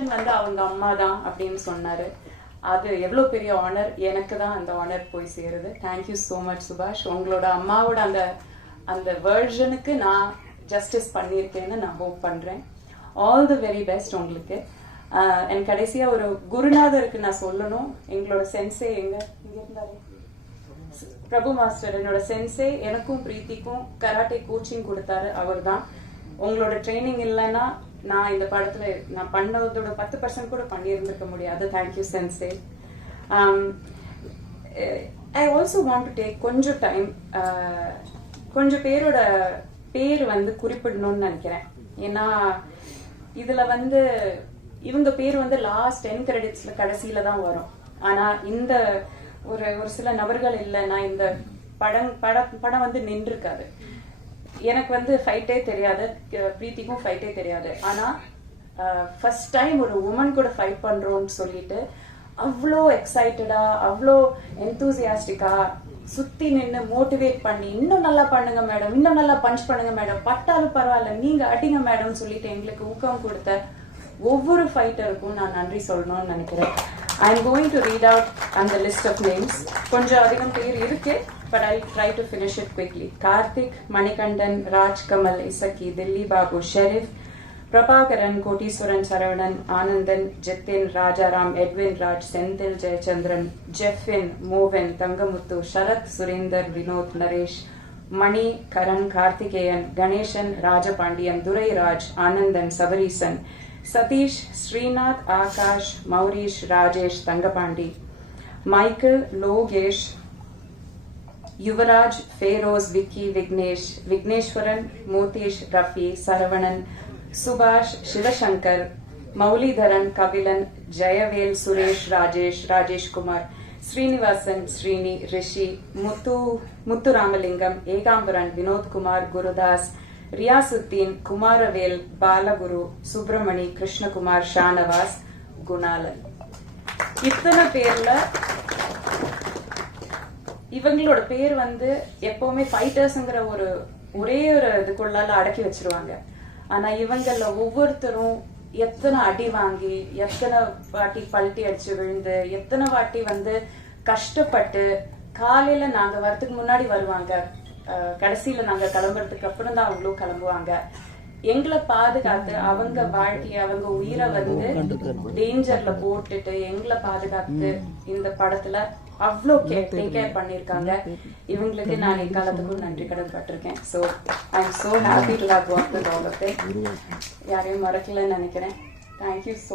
வந்து அவங்க அம்மா தான் அப்படின்னு சொன்னாரு. அது எவ்வளோ பெரிய ஆனர். எனக்கு தான் அந்த ஆனர் போய் சேருது. தேங்க்யூ ஸோ மச் சுபாஷ். உங்களோட அம்மாவோட அந்த அந்த வேர்ஷனுக்கு நான் ஜஸ்டிஸ் பண்ணியிருக்கேன்னு நான் ஹோப் பண்ணுறேன். ஆல் தி வெரி பெஸ்ட் உங்களுக்கு. எனக்கு கடைசியாக ஒரு குருநாதருக்கு நான் சொல்லணும். எங்களோட சென்சே இங்கே இருந்தாரு பிரபு மாஸ்டர், என்னோட சென்சே. எனக்கும் பிரீத்திக்கும் கராட்டே கோச்சிங் கொடுத்தாரு அவர் தான். உங்களோட ட்ரைனிங் இல்லைன்னா நான் இந்த படத்துல நான் பண்ணதோட 10% கூட பண்ணியிருந்திருக்க முடியாது. Thank you sensei. I also want to take கொஞ்சம் டைம், கொஞ்சம் பேரோட பேர் வந்து குறிப்பிடணும்னு நினைக்கிறேன். ஏன்னா இதுல வந்து இவங்க பேர் வந்து லாஸ்ட் 10 கிரெடிட்ஸ்ல கடைசியில தான் வரும். ஆனா இந்த ஒரு ஒரு சில நபர்கள் இல்லைன்னா இந்த படம் வந்து நின்றுருக்காது. எனக்கு வந்து ஃபைட்டே தெரியாது, பிரீத்திக்கும் ஃபைட்டே தெரியாது. ஆனா ஃபர்ஸ்ட் டைம் ஒரு உமன் கூட ஃபைட் பண்றோம்னு சொல்லிட்டு அவ்வளோ எக்ஸைட்டடா, அவ்வளோ என்தூசியாஸ்டிக்கா சுத்தி நின்று மோட்டிவேட் பண்ணி இன்னும் நல்லா பண்ணுங்க மேடம், இன்னும் நல்லா பஞ்ச் பண்ணுங்க மேடம், பட்டாலும் பரவாயில்ல நீங்க அடிங்க மேடம் சொல்லிட்டு எங்களுக்கு ஊக்கம் கொடுத்த ஒவ்வொரு ஃபைட்டருக்கும் நான் நன்றி சொல்லணும்னு நினைக்கிறேன். I am going to read out அந்த லிஸ்ட் ஆஃப் நேம்ஸ். கொஞ்சம் அதிகம் பேர் இருக்கு, but I'll try to finish it quickly. Karthik, Manikandan, Raj Kamal, Isaki, Dilli Babu, Sheriff, Prabhakaran, Koteswaran, Saravanan, Anandan, Jitin, Rajaram, Edwin Raj, Senthil Jayachandran, Jeffin, Movin, Tangamuttu, Sharath, Surinder, Vinod, Naresh, Mani, Karan, Karthikeyan, Ganeshan, Rajapandiyan, Durai Raj, Anandan, Sabarisan, Satish, Srinath, Akash, Maurish, Rajesh, Tangapandi, Michael, Logesh, Yuvaraj, Feroz, Vicky, Vignesh, Vigneshwaran, Motish, Rafi, Saravanan, Subhash, Shivashankar, Maulidharan, Kavilan, Jayavel, Suresh, Rajesh, Rajesh Kumar, Srinivasan, Srini, Rishi, Muthu Ramalingam, Egambaran, Vinod Kumar, Gurudas, Riyasuddin, Kumaravel, Balaguru, Subramani, Krishna Kumar, Shanavas, Gunalan. இத்தனை பேர்ல இவங்களோட பேர் வந்து எப்பவுமே ஃபைட்டர்ஸ்ங்கிற ஒரே ஒரு இதுக்குள்ளால அடக்கி வச்சிருவாங்க. ஆனா இவங்கள ஒவ்வொருத்தரும் எத்தனை அடி வாங்கி, எத்தனை வாட்டி பல்ட்டி அடிச்சு விழுந்து, எத்தனை வாட்டி வந்து கஷ்டப்பட்டு காலையில நாங்க வரதுக்கு முன்னாடி வருவாங்க, கடைசியில நாங்க கிளம்புறதுக்கு அப்புறம் தான் அவங்களும் கிளம்புவாங்க. எங்களை பாதுகாத்து அவங்க வாழ்க்கைய அவங்க உயிரை வந்து டேஞ்சர்ல போட்டுட்டு எங்களை பாதுகாத்து இந்த படத்துல அவ்வளோ டேக் கேர் பண்ணிருக்காங்க. இவங்களுக்கு நான் எக்காலத்துக்கும் நன்றி கடன் பட்டிருக்கேன். So I am so happy to have work with all of them. யாரையும் மறக்கலன்னு நினைக்கிறேன். Thank you so